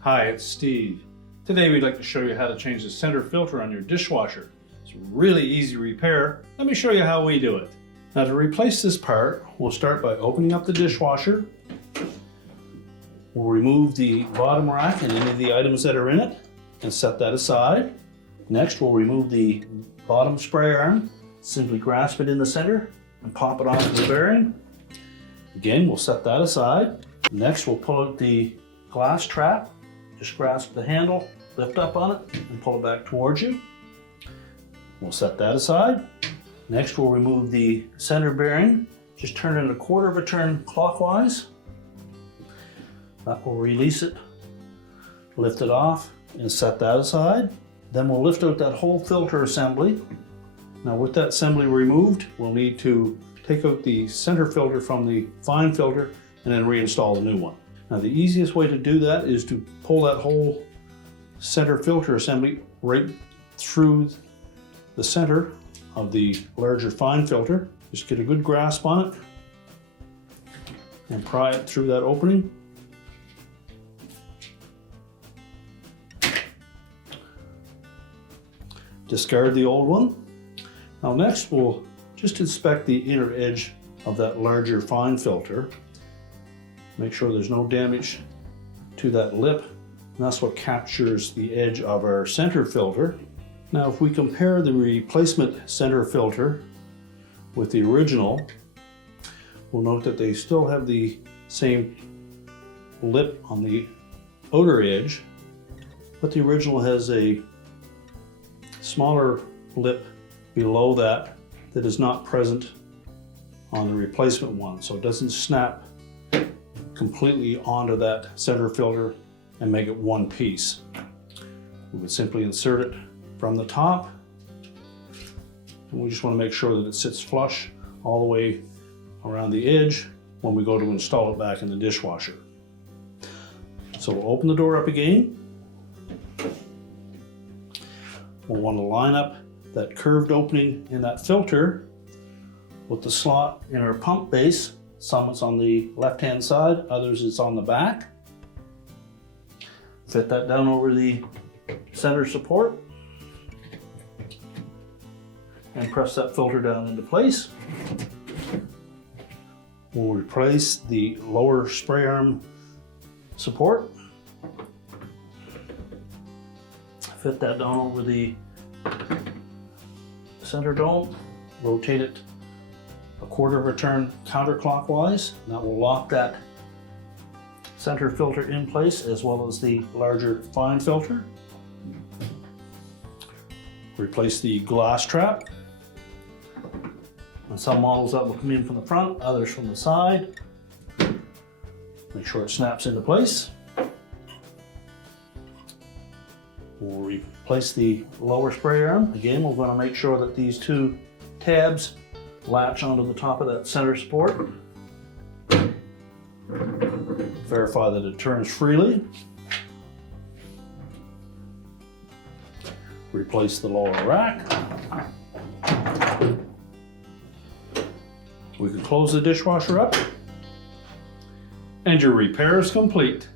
Hi, it's Steve. Today we'd like to show you how to change the center filter on your dishwasher. It's really easy repair. Let me show you how we do it. Now to replace this part, we'll start by opening up the dishwasher. We'll remove the bottom rack and any of the items that are in it and set that aside. Next, we'll remove the bottom spray arm. Simply grasp it in the center and pop it off the bearing. Again, we'll set that aside. Next, we'll pull out the glass trap. Just grasp the handle, lift up on it, and pull it back towards you. We'll set that aside. Next, we'll remove the center bearing. Just turn it 1/4 of a turn clockwise. That will release it, lift it off, and set that aside. Then we'll lift out that whole filter assembly. Now with that assembly removed, we'll need to take out the center filter from the fine filter and then reinstall the new one. Now the easiest way to do that is to pull that whole center filter assembly right through the center of the larger fine filter. Just get a good grasp on it and pry it through that opening. Discard the old one. Now next we'll just inspect the inner edge of that larger fine filter. Make sure there's no damage to that lip. And that's what captures the edge of our center filter. Now if we compare the replacement center filter with the original, we'll note that they still have the same lip on the outer edge, but the original has a smaller lip below that that is not present on the replacement one, so it doesn't snap completely onto that center filter and make it one piece. We would simply insert it from the top, and we just want to make sure that it sits flush all the way around the edge when we go to install it back in the dishwasher. So we'll open the door up again. We'll want to line up that curved opening in that filter with the slot in our pump base. Some it's on the left-hand side, others it's on the back. Fit that down over the center support and press that filter down into place. We'll replace the lower spray arm support. Fit that down over the center dome, rotate it 1/4 of a turn counterclockwise. That will lock that center filter in place as well as the larger fine filter. Replace the glass trap. On some models that will come in from the front, others from the side. Make sure it snaps into place. We'll replace the lower spray arm. Again, we're going to make sure that these two tabs latch onto the top of that center support. Verify that it turns freely. Replace the lower rack. We can close the dishwasher up, and your repair is complete.